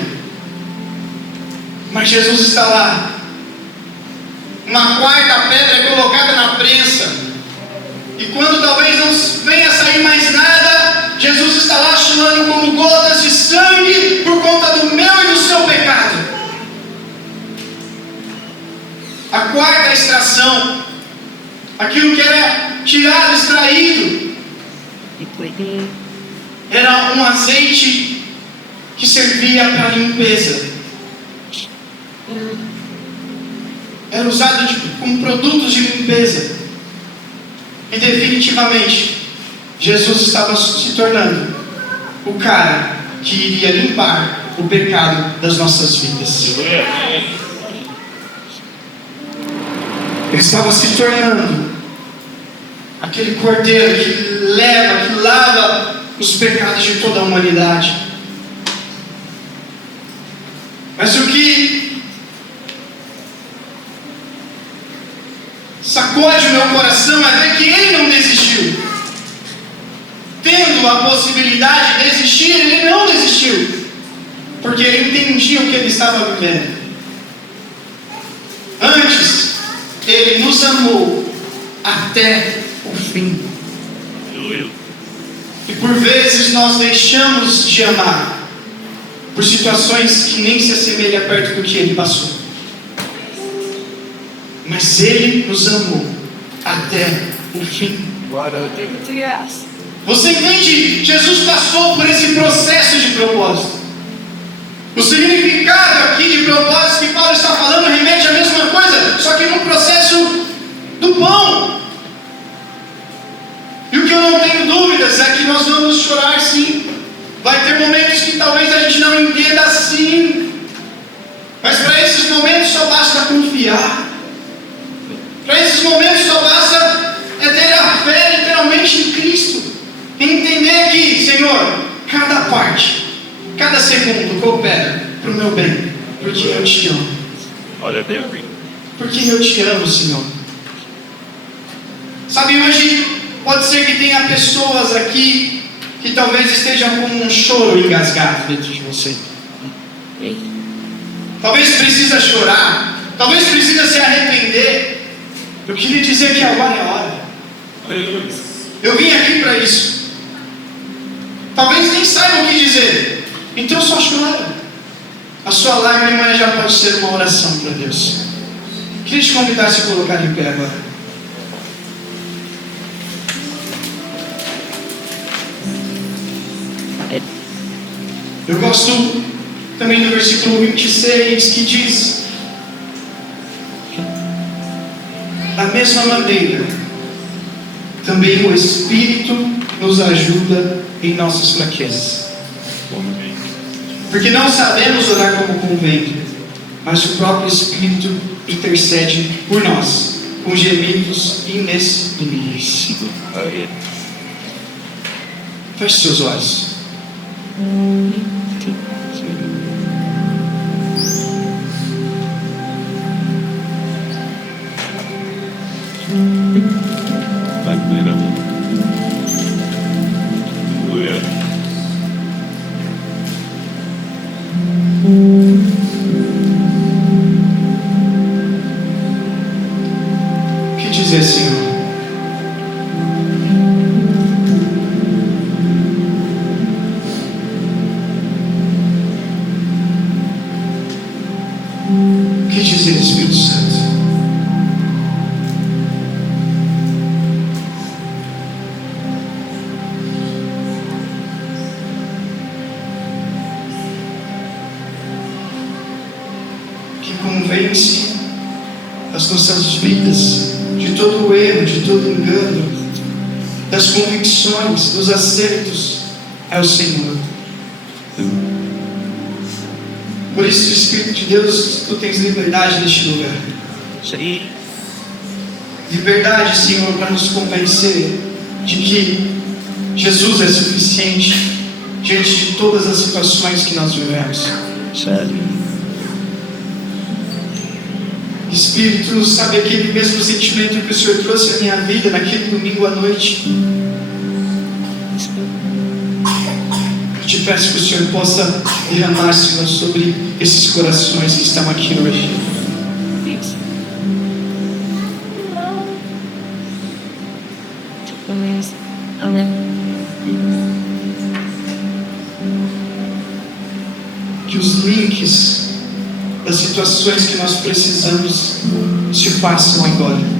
Mas Jesus está lá. Uma quarta pedra é colocada na prensa. E quando talvez não venha sair mais nada, Jesus está lá chorando como gotas de sangue por conta do meu e do seu pecado. A quarta extração, aquilo que era tirado, extraído, era um azeite que servia para limpeza. Era usado como produtos de limpeza. E definitivamente Jesus estava se tornando o cara que iria limpar o pecado das nossas vidas. Ele estava se tornando aquele cordeiro que lava os pecados de toda a humanidade. Mas o que sacode o meu coração é ver que ele não desistiu. Tendo a possibilidade de desistir, ele não desistiu, porque ele entendia o que ele estava vivendo. Antes, ele nos amou até o fim. E por vezes nós deixamos de amar por situações que nem se assemelham perto do que ele passou. Mas ele nos amou até o fim. Você entende? Jesus passou por esse processo de propósito. O significado aqui de propósito que Paulo está falando remete à mesma coisa, só que no processo do pão. E o que eu não tenho dúvidas é que nós vamos chorar sim. Vai ter momentos que talvez a gente não entenda assim. Mas para esses momentos só basta confiar. Para esses momentos só basta ter a fé literalmente em Cristo. E entender que, Senhor, cada parte, cada segundo coopera para o meu bem. Porque eu te amo. Olha, Deus. Porque eu te amo, Senhor. Sabe, hoje pode ser que tenha pessoas aqui que talvez estejam com um choro engasgado dentro de você. Talvez precisa chorar, talvez precisa se arrepender. Eu queria dizer que agora é a hora. Eu vim aqui para isso. Talvez nem saiba o que dizer, então só chora. A sua lágrima já pode ser uma oração para Deus. Queria te convidar a se colocar em pé agora. Eu gosto também do versículo 26 que diz: da mesma maneira, também o Espírito nos ajuda em nossas fraquezas. Porque não sabemos orar como convém, mas o próprio Espírito intercede por nós, com gemidos inexprimíveis. Feche seus olhos. O que dizer, Senhor? O que dizer, Espírito Santo? Que convence as nossas vidas de todo o erro, de todo o engano, das convicções, dos acertos, é o Senhor. Por isso, Espírito de Deus, tu tens liberdade neste lugar. Sim. Liberdade, Senhor, para nos convencer de que Jesus é suficiente diante de todas as situações que nós vivemos. Sério. Espírito, sabe aquele mesmo sentimento que o Senhor trouxe à minha vida naquele domingo à noite? Eu te peço que o Senhor possa derramar, Senhor, sobre esses corações que estão aqui hoje. Que os links das situações que nós precisamos se façam agora.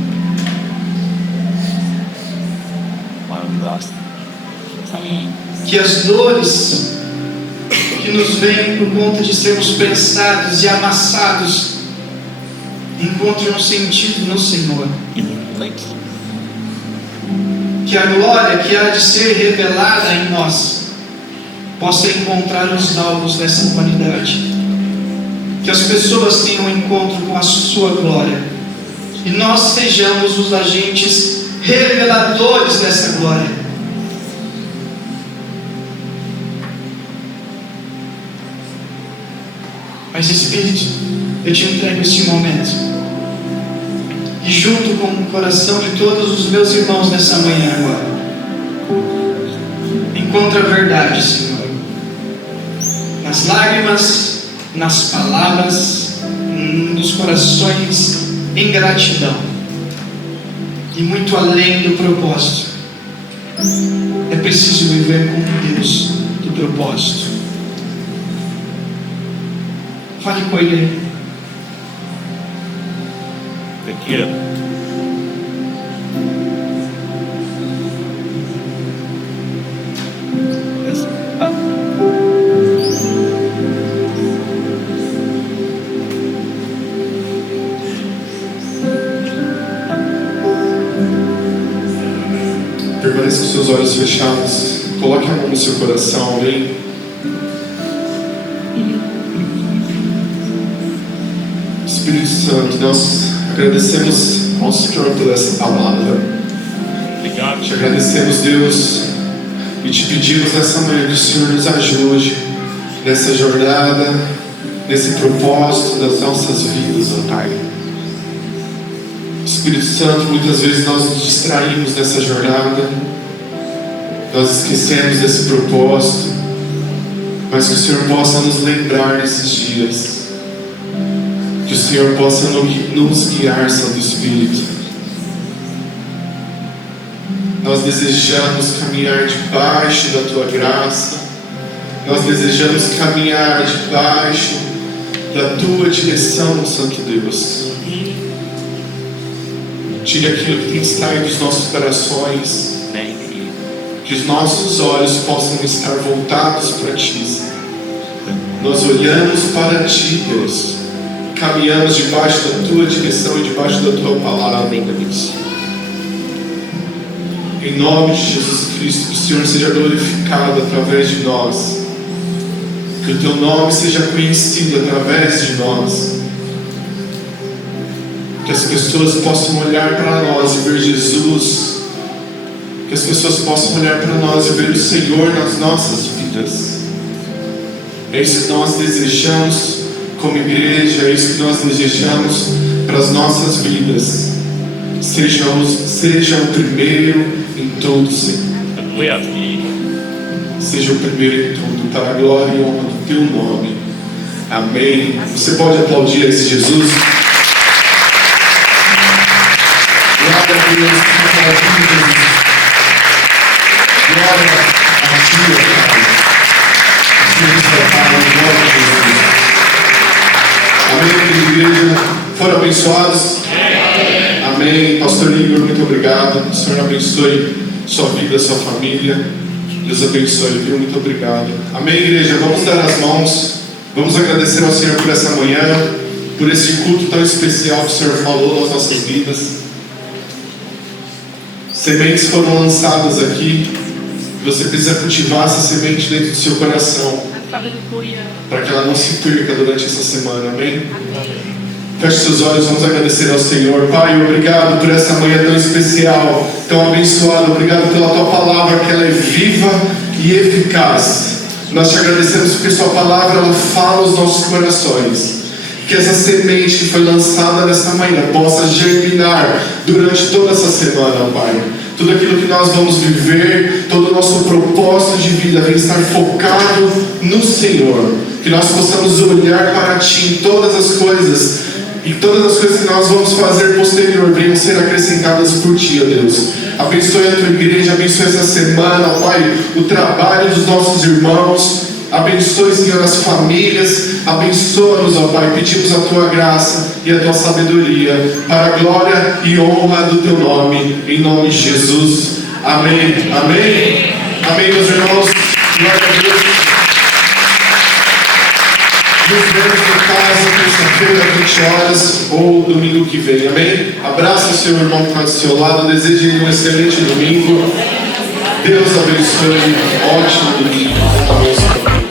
Que as dores que nos vêm por conta de sermos prensados e amassados encontrem um sentido no Senhor. Que a glória que há de ser revelada em nós possa encontrar os alvos dessa humanidade. Que as pessoas tenham um encontro com a sua glória e nós sejamos os agentes reveladores dessa glória. Mas Espírito, eu te entrego este momento e junto com o coração de todos os meus irmãos nessa manhã agora, encontra a verdade, Senhor, nas lágrimas, nas palavras, nos corações em gratidão e muito além do propósito. É preciso viver com Deus do propósito. Fale com Ele. Aqui. Permaneça com seus olhos fechados. Coloque a mão no seu coração, amém? Espírito Santo, nós agradecemos ao Senhor por essa palavra. Obrigado. Te agradecemos, Deus, e te pedimos nessa manhã que o Senhor nos ajude nessa jornada, nesse propósito das nossas vidas, ó Pai. Espírito Santo, muitas vezes nós nos distraímos nessa jornada, nós esquecemos desse propósito, mas que o Senhor possa nos lembrar nesses dias, que o Senhor possa nos guiar, Santo Espírito. Nós desejamos caminhar debaixo da Tua graça, nós desejamos caminhar debaixo da Tua direção, Santo Deus. Tire aquilo que tem saído dos nossos corações, que os nossos olhos possam estar voltados para Ti, Senhor. Nós olhamos para Ti, Deus, caminhamos debaixo da Tua direção e debaixo da Tua palavra, Deus. Em nome de Jesus Cristo, que o Senhor seja glorificado através de nós, que o Teu nome seja conhecido através de nós, que as pessoas possam olhar para nós e ver Jesus, que as pessoas possam olhar para nós e ver o Senhor nas nossas vidas. É isso que nós desejamos como igreja, é isso que nós desejamos para as nossas vidas. Seja o primeiro em tudo, Senhor. Aleluia. Seja o primeiro em tudo, para a glória e honra do Teu nome. Amém. Você pode aplaudir a esse Jesus? Glória a Deus, glória a Ti, Pai. Glória a Jesus. Amém, igreja. Foram abençoados? Amém. Pastor Igor, muito obrigado. O Senhor abençoe sua vida, sua família. Deus abençoe, viu? Muito obrigado. Amém, igreja. Vamos dar as mãos. Vamos agradecer ao Senhor por essa manhã, por esse culto tão especial que o Senhor falou nas nossas vidas. Sementes foram lançadas aqui. Você precisa cultivar essa semente dentro do seu coração, para que ela não se perca durante essa semana. Amém? Feche seus olhos, vamos agradecer ao Senhor. Pai, obrigado por essa manhã tão especial, tão abençoada. Obrigado pela Tua palavra, que ela é viva e eficaz. Nós te agradecemos porque Sua palavra ela fala aos nossos corações. Que essa semente que foi lançada nessa manhã possa germinar durante toda essa semana, Pai. Tudo aquilo que nós vamos viver, todo o nosso propósito de vida vai estar focado no Senhor. Que nós possamos olhar para Ti em todas as coisas, e todas as coisas que nós vamos fazer posterior venham ser acrescentadas por Ti, ó Deus. Abençoe a Tua igreja, abençoe essa semana, ó Pai, o trabalho dos nossos irmãos. Abençoe, Senhor, as famílias. Abençoa-nos, ó Pai. Pedimos a Tua graça e a Tua sabedoria para a glória e honra do Teu nome. Em nome de Jesus. Amém. Amém. Amém, meus irmãos. Glória a Deus. Nos vemos em casa, terça-feira, 20 horas ou domingo que vem. Amém? Abraça o seu irmão que está do seu lado. Deseje um excelente domingo. Deus abençoe. Ótimo domingo. Amém.